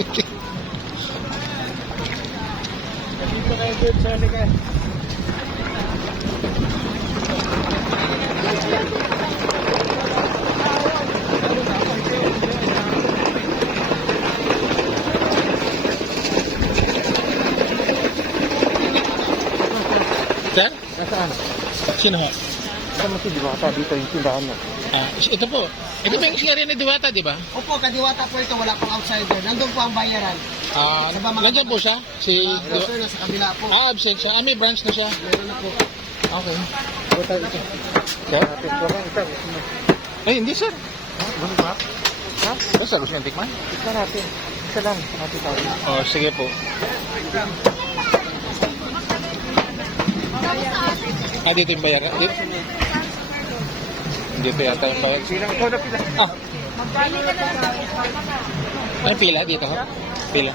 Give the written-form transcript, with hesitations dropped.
Dito kayo good sa likay. Sir? Nasaan? Sino ho? Saan mo si Diwata? Dito yung tindahan mo. Ito po. Ito ba yung sinarihan ni Diwata, di ba? Opo, kadiwata po ito, wala pang outsider. Nandun po ang bayaran. Nandiyan po siya? Si Sir, nasa kabila po. absent siya. May branch na siya. Meron na po. Okay. Ito, ito. Sir? Kapit ko lang. Ito. Ay, hindi sir. Ano ba? Ha? Basta gusto niyong tikman? Isa natin. Isa lang. Natin tayo. Oh, sige po. Dito yung bayaran. Dito yata yung bayaran. Bilang ko na pila. Ay, pila dito ho? Pila.